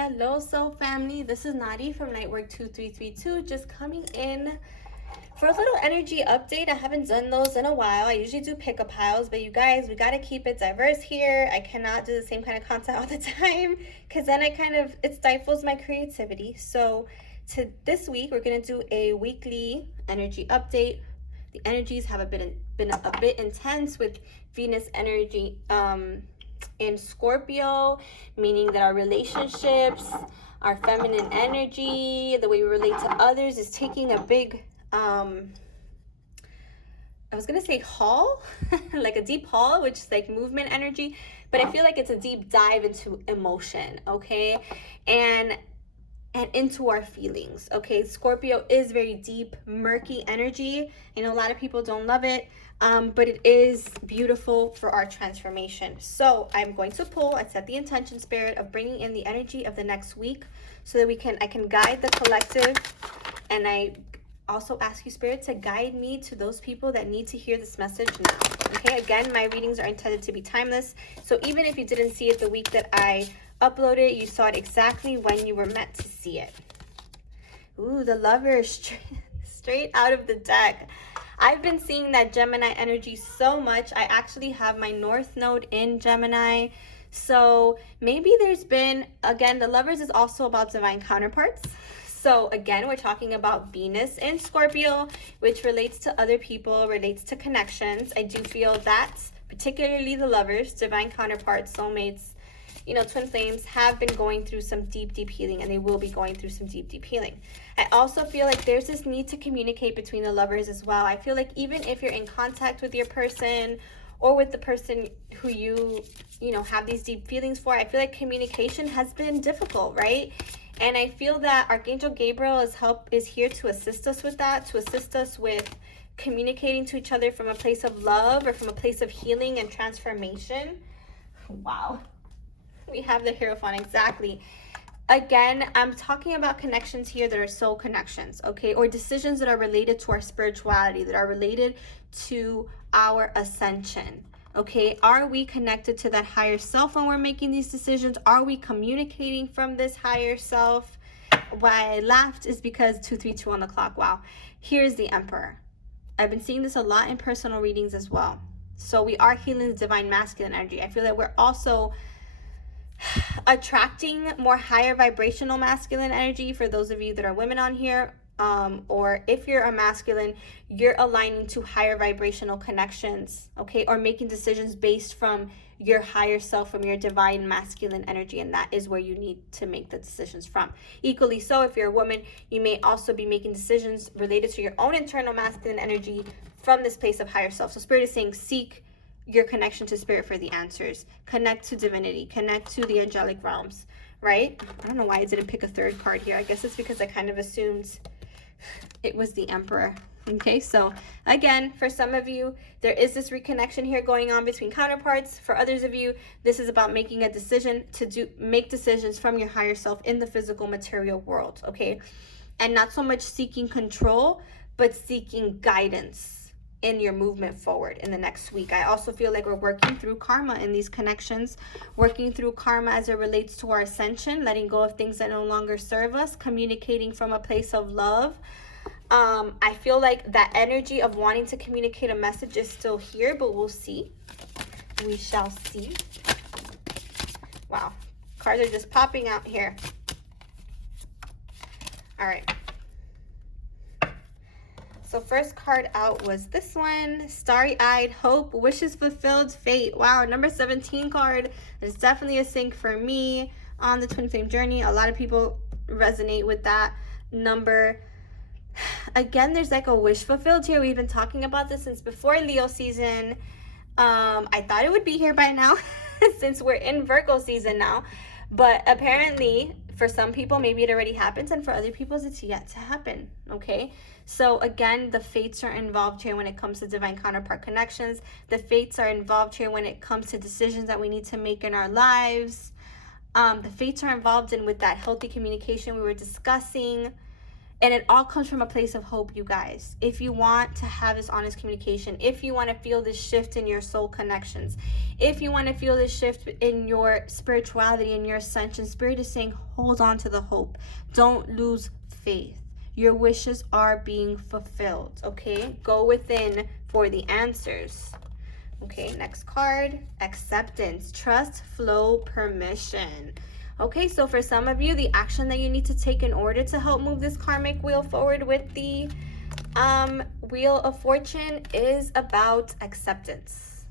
Hello, Soul Family. This is Nadi from Lightwork 2332, just coming in for a little energy update. I haven't done those in a while. I usually do pick-up piles, but you guys, we got to keep it diverse here. I cannot do the same kind of content all the time because then it stifles my creativity. So this week, we're going to do a weekly energy update. The energies have been a bit intense with Venus energy in Scorpio, meaning that our relationships, our feminine energy, the way we relate to others is taking a big, I was going to say haul, like a deep haul, which is like movement energy, but I feel like it's a deep dive into emotion, okay? And into our feelings, okay? Scorpio is very deep, murky energy. I know a lot of people don't love it, but it is beautiful for our transformation. So I'm going to pull, I set the intention, Spirit, of bringing in the energy of the next week so that I can guide the collective. And I also ask you, Spirit, to guide me to those people that need to hear this message now. Okay, again, my readings are intended to be timeless. So even if you didn't see it the week that I uploaded, you saw it exactly when you were meant to see it. Ooh, the Lovers, straight out of the deck. I've been seeing that Gemini energy so much. I actually have my North Node in Gemini. So maybe there's been, again, the Lovers is also about divine counterparts. So again, we're talking about Venus in Scorpio, which relates to other people, relates to connections. I do feel that particularly the Lovers, divine counterparts, soulmates, twin flames have been going through some deep, deep healing, and they will be going through some deep, deep healing. I also feel like there's this need to communicate between the Lovers as well. I feel like even if you're in contact with your person or with the person who you have these deep feelings for, I feel like communication has been difficult, right? And I feel that Archangel Gabriel is here to assist us with that, to assist us with communicating to each other from a place of love or from a place of healing and transformation. Wow. We have the Hierophant, exactly. Again, I'm talking about connections here that are soul connections, okay? Or decisions that are related to our spirituality, that are related to our ascension, okay? Are we connected to that higher self when we're making these decisions? Are we communicating from this higher self? Why I laughed is because 232 on the clock, wow. Here's the Emperor. I've been seeing this a lot in personal readings as well. So we are healing the divine masculine energy. I feel that we're also attracting more higher vibrational masculine energy for those of you that are women on here, or if you're a masculine, you're aligning to higher vibrational connections, okay, or making decisions based from your higher self, from your divine masculine energy, and that is where you need to make the decisions from. Equally so, if you're a woman, you may also be making decisions related to your own internal masculine energy from this place of higher self. So Spirit is saying, seek your connection to Spirit for the answers. Connect to divinity. Connect to the angelic realms, right? I don't know why I didn't pick a third card here. I guess it's because I kind of assumed it was the Emperor. Okay, so again, for some of you, there is this reconnection here going on between counterparts. For others of you, this is about making a decision to make decisions from your higher self in the physical material world, okay? And not so much seeking control, but seeking guidance in your movement forward in the next week. I also feel like we're working through karma in these connections, working through karma as it relates to our ascension, letting go of things that no longer serve us, communicating from a place of love. I feel like that energy of wanting to communicate a message is still here, but we'll see. We shall see. Wow, cards are just popping out here. All right. So first card out was this one, Starry-Eyed Hope, Wishes Fulfilled, Fate. Wow, number 17 card. There's definitely a sync for me on the twin flame journey. A lot of people resonate with that number. Again, there's like a wish fulfilled here. We've been talking about this since before Leo season. I thought it would be here by now since we're in Virgo season now. But apparently, for some people, maybe it already happens, and for other people, it's yet to happen, okay? So again, the fates are involved here when it comes to divine counterpart connections. The fates are involved here when it comes to decisions that we need to make in our lives. The fates are involved in with that healthy communication we were discussing. And it all comes from a place of hope, you guys. If you want to have this honest communication, if you want to feel this shift in your soul connections, if you want to feel this shift in your spirituality and your ascension, Spirit is saying, hold on to the hope. Don't lose faith. Your wishes are being fulfilled, okay? Go within for the answers. Okay, next card, acceptance, trust, flow, permission. Okay, so for some of you, the action that you need to take in order to help move this karmic wheel forward with the Wheel of Fortune is about acceptance.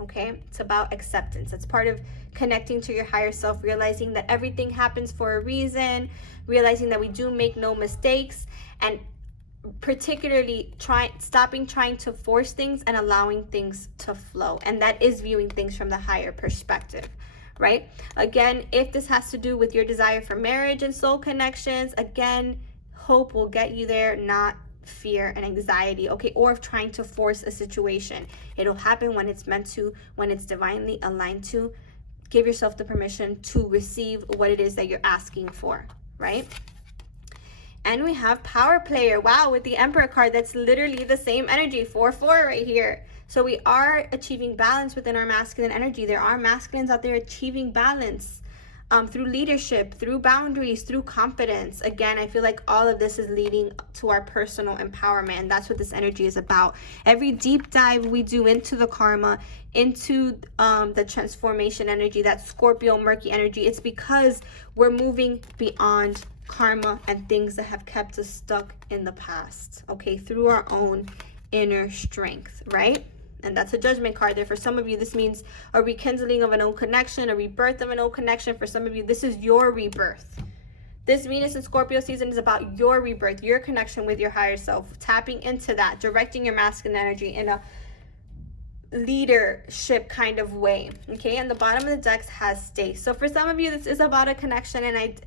Okay, it's about acceptance. It's part of connecting to your higher self, realizing that everything happens for a reason, realizing that we do make no mistakes, and particularly stopping trying to force things and allowing things to flow. And that is viewing things from the higher perspective. Right? Again, if this has to do with your desire for marriage and soul connections, again, hope will get you there, not fear and anxiety, okay? Or if trying to force a situation. It'll happen when it's meant to, when it's divinely aligned to. Give yourself the permission to receive what it is that you're asking for, right? And we have Power Player. Wow, with the Emperor card, that's literally the same energy, 4-4 right here. So we are achieving balance within our masculine energy. There are masculines out there achieving balance through leadership, through boundaries, through confidence. Again, I feel like all of this is leading to our personal empowerment, and that's what this energy is about. Every deep dive we do into the karma, into the transformation energy, that Scorpio murky energy, it's because we're moving beyond karma and things that have kept us stuck in the past, okay, through our own inner strength, right? And that's a Judgment card there. For some of you, this means a rekindling of an old connection, a rebirth of an old connection. For some of you, this is your rebirth. This Venus and Scorpio season is about your rebirth, your connection with your higher self, tapping into that, directing your masculine energy in a leadership kind of way, okay? And the bottom of the deck has stay. So for some of you, this is about a connection, and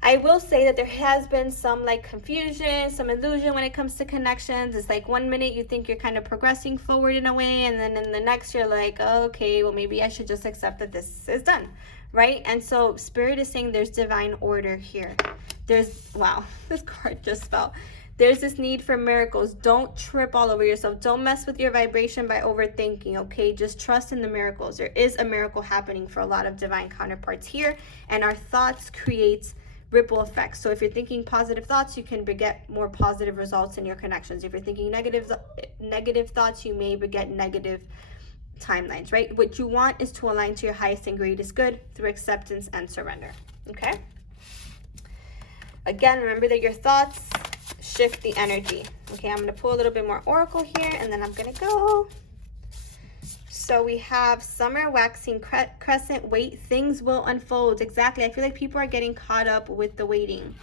I will say that there has been some like confusion, some illusion when it comes to connections. It's like one minute you think you're kind of progressing forward in a way, and then in the next you're like, oh, okay, well maybe I should just accept that this is done, right? And so Spirit is saying there's divine order here. There's, wow, this card just fell. There's this need for miracles. Don't trip all over yourself. Don't mess with your vibration by overthinking, okay? Just trust in the miracles. There is a miracle happening for a lot of divine counterparts here, and our thoughts create ripple effects. So if you're thinking positive thoughts, you can beget more positive results in your connections. If you're thinking negative thoughts, you may beget negative timelines, right? What you want is to align to your highest and greatest good through acceptance and surrender, okay? Again, remember that your thoughts shift the energy. Okay, I'm going to pull a little bit more oracle here, and then I'm going to go. So we have summer waxing crescent, wait, things will unfold. Exactly. I feel like people are getting caught up with the waiting,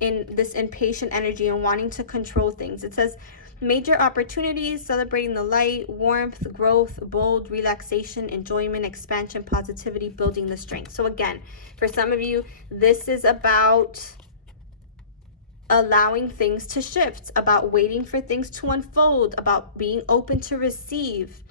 in this impatient energy and wanting to control things. It says major opportunities, celebrating the light, warmth, growth, bold, relaxation, enjoyment, expansion, positivity, building the strength. So again, for some of you, this is about allowing things to shift, about waiting for things to unfold, about being open to receive.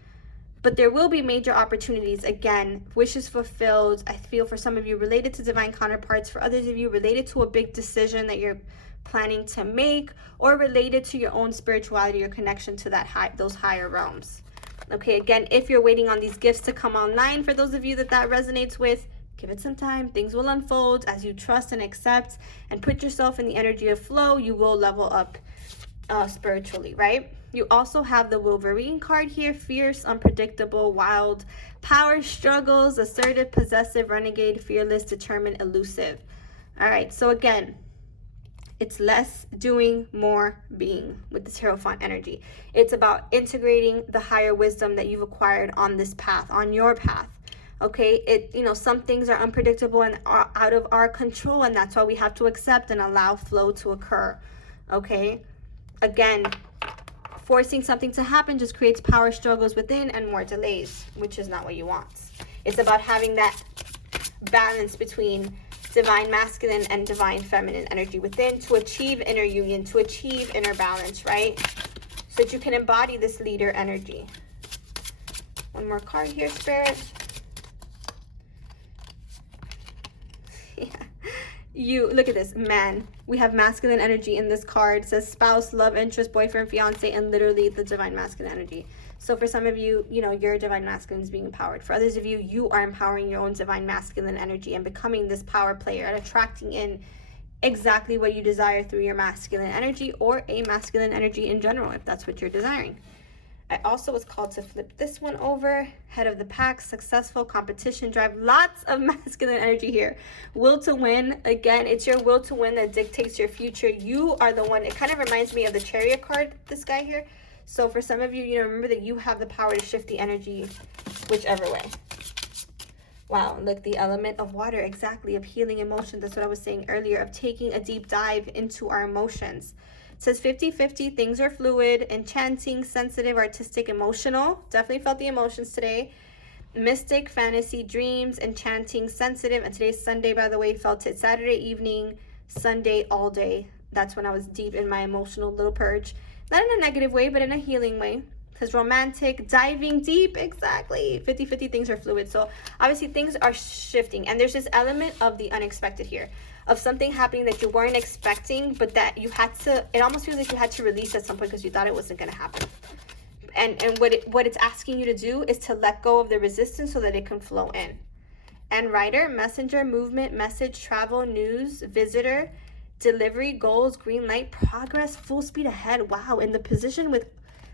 But there will be major opportunities. Again, wishes fulfilled. I feel for some of you related to divine counterparts, for others of you related to a big decision that you're planning to make, or related to your own spirituality or connection to that those higher realms. Okay, again, if you're waiting on these gifts to come online, for those of you that resonates with, give it some time. Things will unfold as you trust and accept and put yourself in the energy of flow. You will level up spiritually, right? You also have the Wolverine card here. Fierce, unpredictable, wild, power struggles, assertive, possessive, renegade, fearless, determined, elusive. All right, so again, it's less doing, more being with this Hierophant energy. It's about integrating the higher wisdom that you've acquired on this path, on your path. Okay, some things are unpredictable and are out of our control, and that's why we have to accept and allow flow to occur. Okay, again, forcing something to happen just creates power struggles within and more delays, which is not what you want. It's about having that balance between divine masculine and divine feminine energy within to achieve inner union, to achieve inner balance, right? So that you can embody this leader energy. One more card here, Spirit. Yeah. You look at this, man. We have masculine energy in this card. It says spouse, love interest, boyfriend, fiance, and literally the divine masculine energy. So for some of you, you know, your divine masculine is being empowered. For others of you, you are empowering your own divine masculine energy and becoming this power player and attracting in exactly what you desire through your masculine energy, or a masculine energy in general, if that's what you're desiring. I also was called to flip this one over. Head of the pack, successful, competition drive, lots of masculine energy here. Will to win. Again, it's your will to win that dictates your future. You are the one. It kind of reminds me of the Chariot card, this guy here. So for some of you, you know, remember that you have the power to shift the energy whichever way. Wow, look, the element of water, exactly, of healing emotions. That's what I was saying earlier, of taking a deep dive into our emotions. It says 50-50, things are fluid, enchanting, sensitive, artistic, emotional. Definitely felt the emotions today. Mystic, fantasy, dreams, enchanting, sensitive. And today's Sunday, by the way, felt it Saturday evening, Sunday all day. That's when I was deep in my emotional little purge. Not in a negative way, but in a healing way. Because romantic, diving deep, exactly. 50-50, things are fluid. So obviously things are shifting. And there's this element of the unexpected here. Of something happening that you weren't expecting, but that you had to, it almost feels like you had to release at some point because you thought it wasn't going to happen. And what it's asking you to do is to let go of the resistance so that it can flow in. And writer, messenger, movement, message, travel, news, visitor, delivery, goals, green light, progress, full speed ahead. Wow, in the position with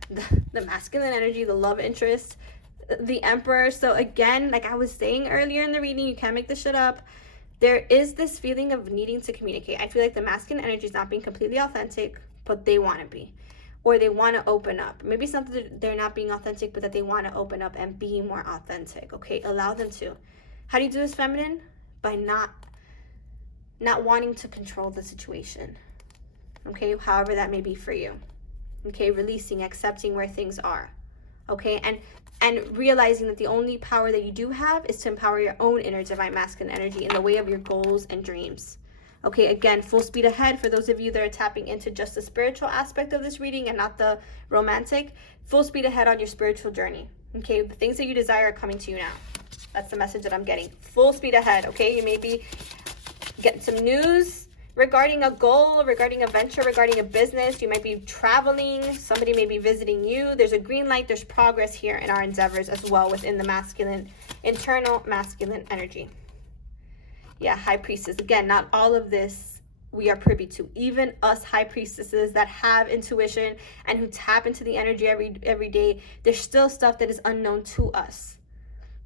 the masculine energy, the love interest, the emperor. So again, like I was saying earlier in the reading, you can't make this shit up. There is this feeling of needing to communicate. I feel like the masculine energy is not being completely authentic, but they want to be. Or they want to open up. Maybe it's not that they're not being authentic, but that they want to open up and be more authentic. Okay, allow them to. How do you do this, feminine? By not wanting to control the situation. Okay, however that may be for you. Okay, releasing, accepting where things are. Okay, and realizing that the only power that you do have is to empower your own inner divine masculine energy in the way of your goals and dreams. Okay, again, full speed ahead for those of you that are tapping into just the spiritual aspect of this reading and not the romantic. Full speed ahead on your spiritual journey. Okay, the things that you desire are coming to you now. That's the message that I'm getting. Full speed ahead, okay? You may be getting some news regarding a goal, regarding a venture, regarding a business. You might be traveling. Somebody may be visiting you. There's a green light. There's progress here in our endeavors as well within the masculine, internal masculine energy. Yeah, high priestess. Again, not all of this we are privy to. Even us high priestesses that have intuition and who tap into the energy every day, there's still stuff that is unknown to us.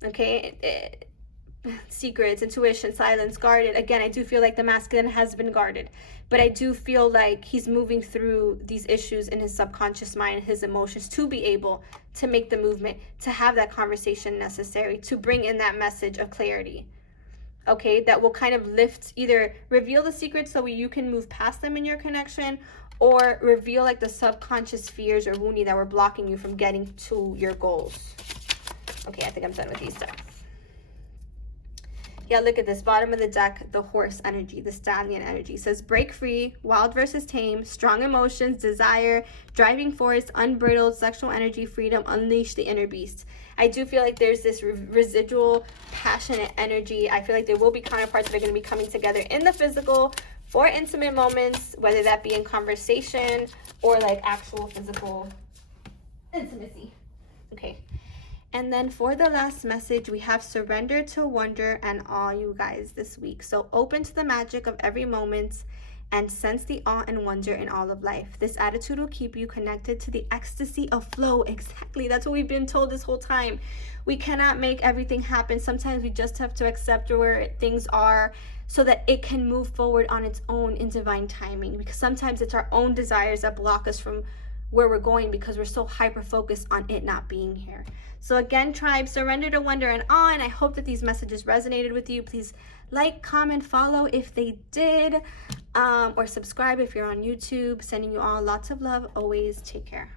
Okay? Secrets, intuition, silence, guarded. Again, I do feel like the masculine has been guarded, but I do feel like he's moving through these issues in his subconscious mind, his emotions, to be able to make the movement, to have that conversation necessary, to bring in that message of clarity. Okay, that will kind of lift, either reveal the secrets so you can move past them in your connection, or reveal like the subconscious fears or wounding that were blocking you from getting to your goals. Okay, I think I'm done with these decks. Yeah, look at this. Bottom of the deck, the horse energy, the stallion energy. It says break free, wild versus tame, strong emotions, desire, driving force, unbridled, sexual energy, freedom, unleash the inner beast. I do feel like there's this residual, passionate energy. I feel like there will be counterparts that are going to be coming together in the physical for intimate moments, whether that be in conversation or like actual physical intimacy. Okay. And then for the last message, we have surrender to wonder and awe, you guys, this week. So open to the magic of every moment and sense the awe and wonder in all of life. This attitude will keep you connected to the ecstasy of flow. Exactly. That's what we've been told this whole time. We cannot make everything happen. Sometimes we just have to accept where things are so that it can move forward on its own in divine timing. Because sometimes it's our own desires that block us from where we're going because we're so hyper-focused on it not being here. So again, tribe, surrender to wonder and awe, and I hope that these messages resonated with you. Please like, comment, follow if they did, or subscribe if you're on YouTube. Sending you all lots of love. Always take care.